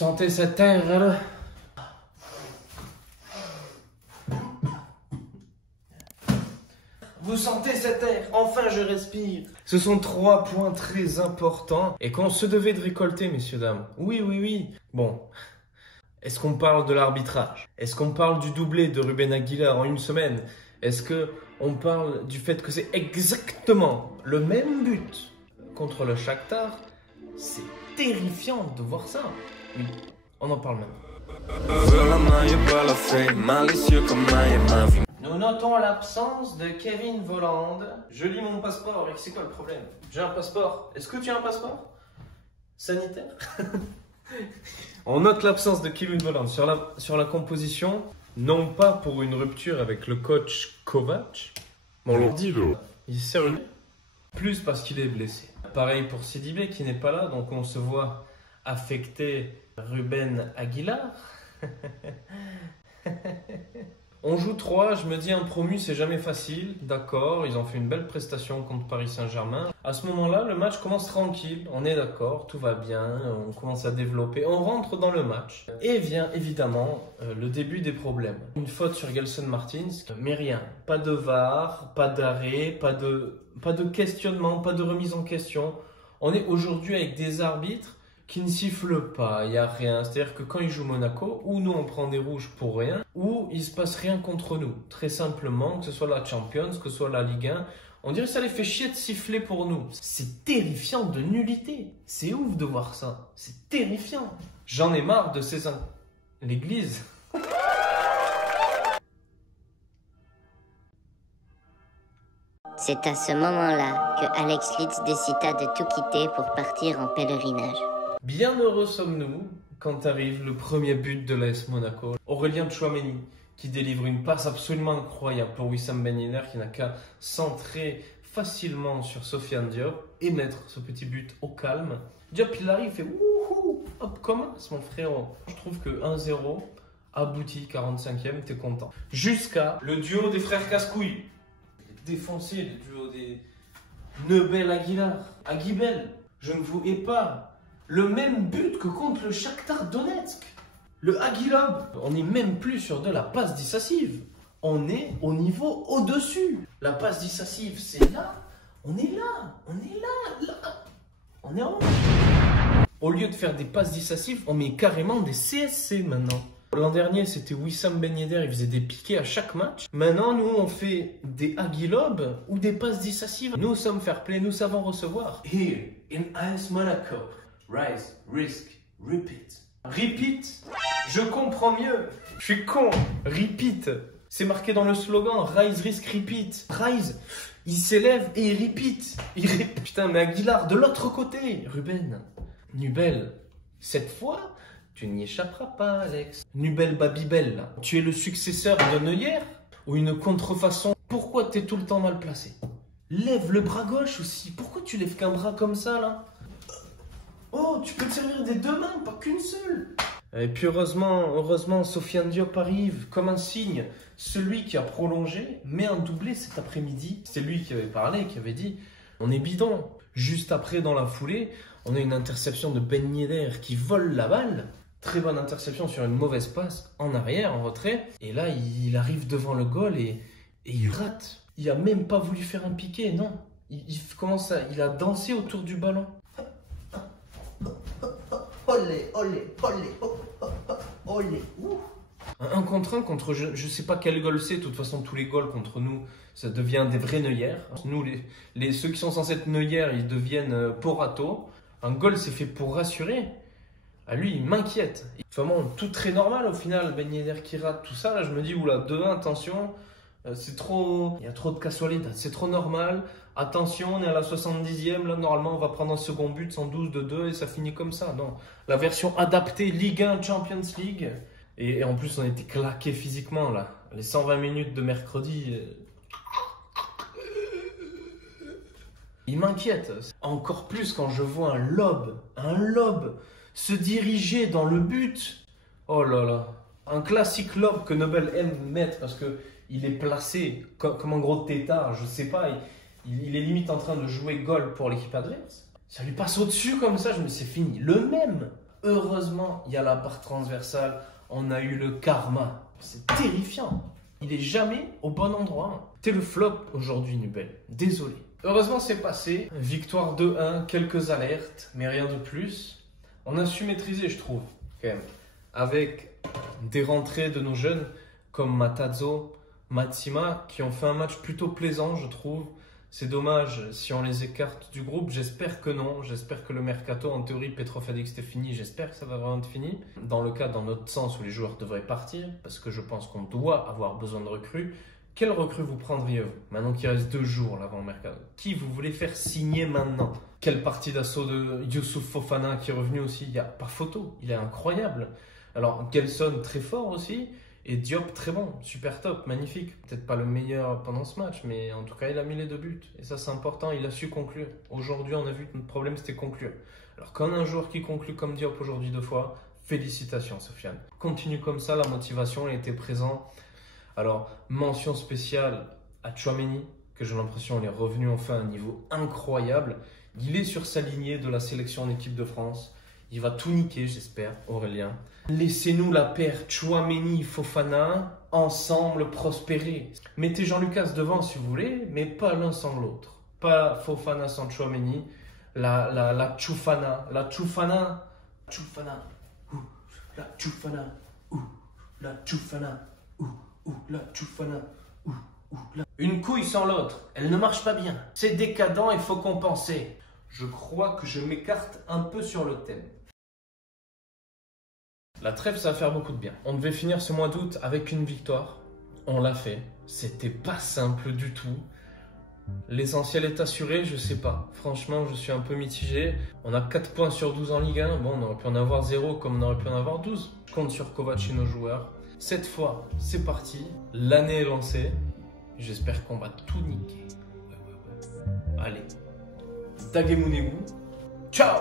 Sentez cette air là. Vous sentez cet air? Enfin je respire. Ce sont 3 points très importants et qu'on se devait de récolter, messieurs, dames. Oui, oui, oui. Bon. Est-ce qu'on parle de l'arbitrage? Est-ce qu'on parle du doublé de Ruben Aguilar en une semaine? Est-ce qu'on parle du fait que c'est exactement le même but contre le Shakhtar? C'est terrifiant de voir ça. Oui, on en parle maintenant. Nous notons l'absence de Kevin Volland. Je lis mon passeport et c'est quoi le problème? J'ai un passeport. Est-ce que tu as un passeport sanitaire? On note l'absence de Kevin Volland sur la composition, non pas pour une rupture avec le coach Kovac. Bon, il est sérieux. Plus parce qu'il est blessé. Pareil pour Sidibé qui n'est pas là, donc on se voit affecter Ruben Aguilar. On joue 3, je me dis un promu c'est jamais facile, d'accord, ils ont fait une belle prestation contre Paris Saint-Germain. À ce moment-là, le match commence tranquille, on est d'accord, tout va bien, on commence à développer, on rentre dans le match. Et vient évidemment le début des problèmes. Une faute sur Gelson Martins, mais rien, pas de VAR, pas d'arrêt, pas de questionnement, pas de remise en question. On est aujourd'hui avec des arbitres qui ne siffle pas, il n'y a rien. C'est-à-dire que quand ils jouent Monaco, ou nous on prend des rouges pour rien, ou il ne se passe rien contre nous. Très simplement, que ce soit la Champions, que ce soit la Ligue 1, on dirait que ça les fait chier de siffler pour nous. C'est terrifiant de nullité. C'est ouf de voir ça. C'est terrifiant. J'en ai marre de ces... L'église. C'est à ce moment-là que Alex Litz décida de tout quitter pour partir en pèlerinage. Bien heureux sommes-nous quand arrive le premier but de l'AS Monaco. Aurélien Tchouaméni qui délivre une passe absolument incroyable pour Wissam Ben Yedder qui n'a qu'à centrer facilement sur Sofiane Diop et mettre ce petit but au calme. Diop il arrive, il fait wouhou, hop, comment c'est mon frérot. Je trouve que 1-0 abouti, 45e, t'es content. Jusqu'à le duo des frères Casse-Couilles. Défoncé, le duo des Nebel Aguilar. Aguibel, je ne vous hais pas. Le même but que contre le Shakhtar Donetsk. Le Aguilob. On n'est même plus sur de la passe dissuasive. On est au niveau au-dessus. La passe dissuasive, c'est là. On est là. On est là. Là. On est en haut. Au lieu de faire des passes dissuasives, on met carrément des CSC maintenant. L'an dernier, c'était Wissam Ben Yedder, il faisait des piquets à chaque match. Maintenant, nous, on fait des Aguilobs ou des passes dissuasives. Nous sommes fair play, nous savons recevoir. Here, in AS Monaco. Rise, risk, repeat. Repeat, je comprends mieux. Je suis con. Repeat, c'est marqué dans le slogan. Rise, risk, repeat. Rise, il s'élève et il repeat. Putain, mais Aguilar de l'autre côté. Ruben, Nubel, cette fois, tu n'y échapperas pas, Alex. Nubel Babybel, là. Tu es le successeur de Neuer ou une contrefaçon. Pourquoi t'es tout le temps mal placé? Lève le bras gauche aussi. Pourquoi tu lèves qu'un bras comme ça, là? Oh, tu peux te servir des 2 mains, pas qu'une seule. Et puis heureusement, Sofiane Diop arrive comme un signe. Celui qui a prolongé met un doublé cet après-midi. C'est lui qui avait parlé, qui avait dit on est bidon. Juste après, dans la foulée, on a une interception de Ben Yedder qui vole la balle. Très bonne interception sur une mauvaise passe en arrière, en retrait. Et là, il arrive devant le goal et il rate. Il a même pas voulu faire un piqué, non. Il a dansé autour du ballon. Olé, olé, olé, olé. Un contre un contre je sais pas quel goal c'est. De toute façon, tous les goals contre nous, ça devient des vrais Neuer. Nous, ceux qui sont censés être Neuer, ils deviennent Porato. Un goal, c'est fait pour rassurer. À lui, il m'inquiète. Vraiment, tout très normal au final. Ben Yedder qui rate, tout ça. Là, je me dis, oula, 2-1, attention. C'est trop... Il y a trop de casse-solide. C'est trop normal. Attention, on est à la 70e. Là, normalement, on va prendre un second but, 112 de 2 et ça finit comme ça. Non, la version adaptée Ligue 1 Champions League. Et en plus, on était claqués physiquement, là. Les 120 minutes de mercredi... Il m'inquiète. Encore plus quand je vois un lob se diriger dans le but. Oh là là. Un classique lob que Nobel aime mettre parce qu'il est placé comme un gros tétard, je sais pas. Il est limite en train de jouer goal pour l'équipe adverse. Ça lui passe au-dessus comme ça, je me dis c'est fini. Le même. Heureusement, il y a la part transversale. On a eu le karma. C'est terrifiant. Il est jamais au bon endroit. T'es le flop aujourd'hui, Nubel. Désolé. Heureusement, c'est passé. Victoire 2-1, quelques alertes, mais rien de plus. On a su maîtriser, je trouve, quand même. Avec des rentrées de nos jeunes comme Matazo, Matsima, qui ont fait un match plutôt plaisant, je trouve. C'est dommage si on les écarte du groupe. J'espère que non. J'espère que le mercato, en théorie, Petrov a dit que c'était fini. J'espère que ça va vraiment être fini. Dans le cas, dans notre sens, où les joueurs devraient partir, parce que je pense qu'on doit avoir besoin de recrues. Quelle recrue vous prendriez vous, maintenant qu'il reste 2 jours l'avant le mercato? Qui vous voulez faire signer maintenant? Quelle partie d'assaut de Youssouf Fofana qui est revenu aussi? Il n'y a pas photo. Il est incroyable. Alors, Gelson, très fort aussi. Et Diop, très bon, super top, magnifique. Peut-être pas le meilleur pendant ce match, mais en tout cas, il a mis les 2 buts. Et ça, c'est important, il a su conclure. Aujourd'hui, on a vu que notre problème, c'était conclure. Alors, quand on a un joueur qui conclut comme Diop aujourd'hui 2 fois, félicitations, Sofiane. Continue comme ça, la motivation, elle était présente. Alors, mention spéciale à Tchouaméni, que j'ai l'impression qu'il est revenu enfin à un niveau incroyable. Il est sur sa lignée de la sélection en équipe de France. Il va tout niquer, j'espère, Aurélien. Laissez-nous la paire Tchouaméni-Fofana ensemble prospérer. Mettez Jean-Lucas devant si vous voulez, mais pas l'un sans l'autre. Pas Fofana sans Tchouaméni. La Tchoufana. La Tchoufana. Tchoufana. La Tchoufana. La Tchoufana. La Tchoufana. Une couille sans l'autre, elle ne marche pas bien. C'est décadent, il faut compenser. Je crois que je m'écarte un peu sur le thème. La trêve, ça va faire beaucoup de bien. On devait finir ce mois d'août avec une victoire. On l'a fait. C'était pas simple du tout. L'essentiel est assuré, je sais pas. Franchement, je suis un peu mitigé. On a 4 points sur 12 en Ligue 1. Bon, on aurait pu en avoir 0 comme on aurait pu en avoir 12. Je compte sur Kovac et nos joueurs. Cette fois, c'est parti. L'année est lancée. J'espère qu'on va tout niquer. Ouais. Allez. Dagemunegu. Ciao.